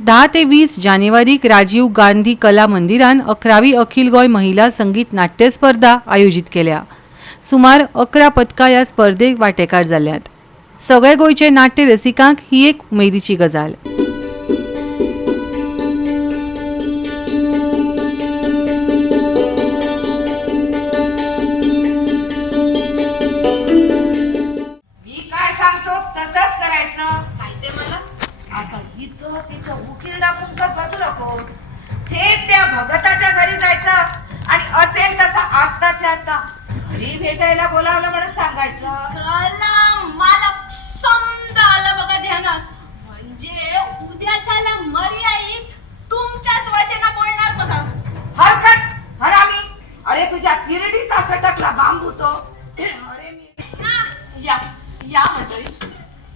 10 ते 20 जानेवारीक राजीव गांधी कला मंदिरान 11वी अखिल गोय महिला संगीत नाट्य स्पर्धा आयोजित केल्या। सुमार 11 पदकां ह्या स्पर्धेक वांटेकार जाल्यात। सगळे गोंयचे नाट्य रसिकांक ही एक उमेदीची गजाल। मी काय सांगतो तसंच करायचं। काय ते मला आता इथं तिथं उकील टाकून तर बसू नकोस। थेट त्या भगताच्या घरी जायचं आणि असेल तसा आत्ताच्या आता घरी भेटायला बोलावलं म्हणून सांगायचं। कला मालक समजा आलं बघा ध्यानात, म्हणजे उद्याच्याला मरी आई तुमच्याच वचना बोलणार बघा। हरकत हरामी, अरे तुझ्या तिरडीचा सटकला बांबू तो। अरे मी या या मंडळी,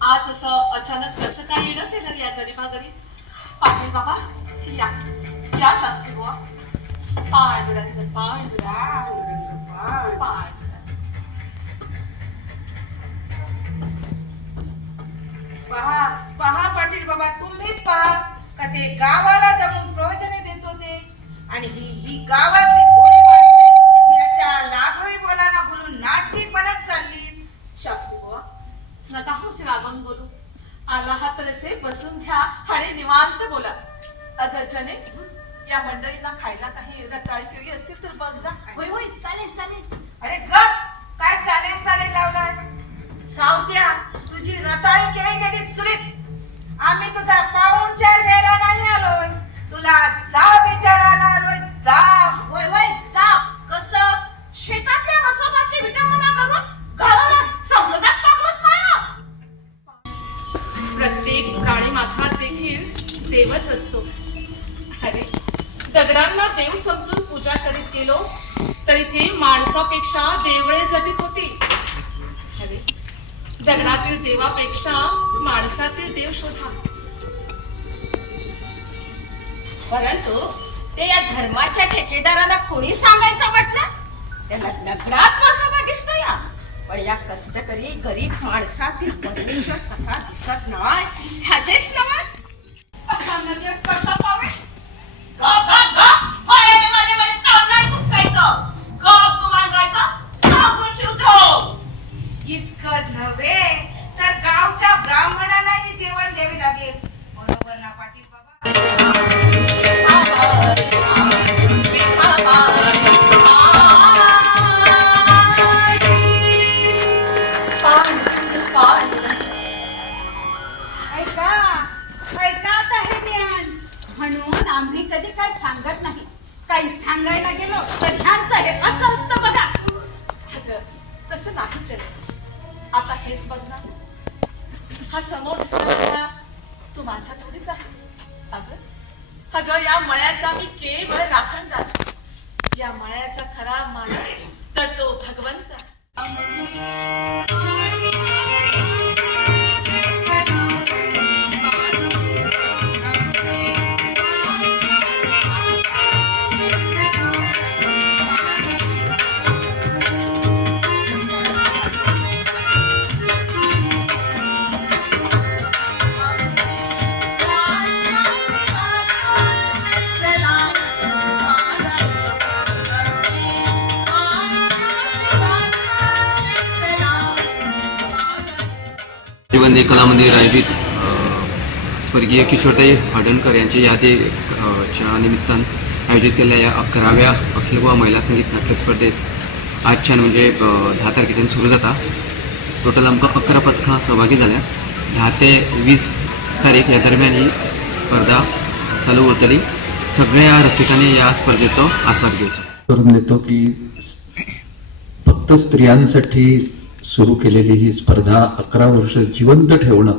आज असं अचानक कसं काय येणं केलं या गरीबा घरी? पाटील बाबा या या, शास्त्री बुवा पांडुरंग पहा पहा पाटील बाबा, तुम्हीच पहा कसे गावाला जमून प्रवचने देत होते आणि ही गावातली थोडी माणसे याच्या लाघवी बोलाना बोलून नास्तिक बनत चालली। शास्त्री बुवा नका होच रागवून बोलू, आला हात तसे बसून घ्या आणि निवांत बोला। अगं जने, या मंडळींना खायला काही रताळी केळी असतील तर बघ जा। होय होय, चालेल चालेल। अरे गप, काय चालेल चालेल लावलाय? सावत्या, तुझी रताळी केळी गेली चुलीत। आम्ही तुझा पाहुणचार घ्यायला नाही आलोय, तुला जाब विचारायला आलोय। जाब होय होय, साप कसं शेतातल्या मसाबाची विटंबना करून गावाला समुद्रात टाकलंच काय ना? प्रत्येक प्राणी मात्रात देखील देवच असतो। अरे दगडांना देव समजून पूजा करीत गेलो तरी ते माणसापेक्षा देवळे जगत होती। अरे दगडातील देवापेक्षा माणसातील देव शोधा। परंतु ते या धर्माच्या ठेकेदाराला कोणी सांगायचं म्हटलं? त्याला लग्नात मसाबा दिसतो या, पण या कष्टकरी गरीब माणसातील परमेश्वर कसा दिसत नाही ह्याचेच नव्हे। असा नजर कसा पावे? गप गप गप, माझ्या मध्ये ताव नाही खुपसायचं। गप तू मांडायचं, सांगून ठेवतो। इतकंच नव्हे तर गावच्या ब्राह्मणालाही जेवण द्यावे लागेल, बरोबर ना पाटील बाबा? ऐका ऐका आता हे ज्ञान, म्हणून आम्ही कधी काय सांगत नाही। काही सांगायला गेलो तर ह्यांचं हे असं असतं बघा। अगं तसं नाही चले, आता हेच बघ ना, हा समोर दिसणारा तू माझा थोडीच आहे। अगं अगं या मळ्याचा मी केवळ राखणदार, या मळ्याचा खरा मालक तर तो भगवंत। गांधी कला मंदिर आयोजित स्वर्गीय किशोरताई हडणकर यांच्या यादीच्या निमित्तानं आयोजित केलेल्या या 11व्या अखिल गोवा महिला संगीत नाट्य स्पर्धेत आजच्यान म्हणजे 10 तारखेच्यान सुरू जाता। टोटल आमकां 11 पदकां सहभागी जाल्या। 10 ते 20 तारीख या दरम्यान ही स्पर्धा चालू उरतली। सगळ्या रसिकांनी या स्पर्धेचो आस्वाद घेवचो। करून देतो की फक्त स्त्रियांसाठी सुरू केलेली ही स्पर्धा 11 वर्ष जिवंत ठेवणं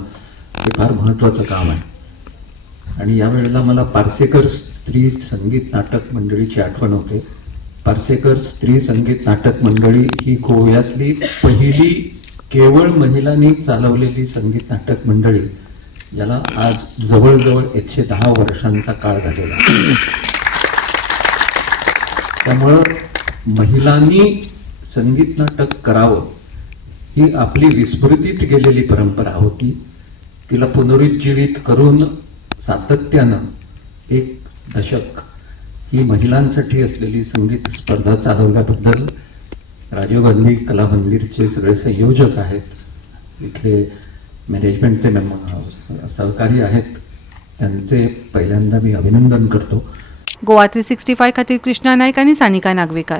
हे फार महत्त्वाचं काम आहे। आणि यावेळेला मला पारसेकर स्त्री संगीत नाटक मंडळीची आठवण होते। पारसेकर स्त्री संगीत नाटक मंडळी ही गोव्यातली पहिली केवळ महिलांनी चालवलेली संगीत नाटक मंडळी, ज्याला आज जवळजवळ 110 वर्षांचा काळ झालेला आहे। त्यामुळं महिलांनी संगीत नाटक करावं ही आपली विस्मृतीत गेलेली परंपरा होती। तिला पुनरुज्जीवित करून सातत्यानं 1 दशक ही महिलांसाठी असलेली संगीत स्पर्धा चालवल्याबद्दल राजीव गांधी कला मंदिरचे सगळे संयोजक आहेत, इथले मॅनेजमेंटचे सहकारी आहेत, त्यांचे पहिल्यांदा मी अभिनंदन करतो. गोवा 365 खातीर कृष्णा नायक आनी सानिका नागवेकर.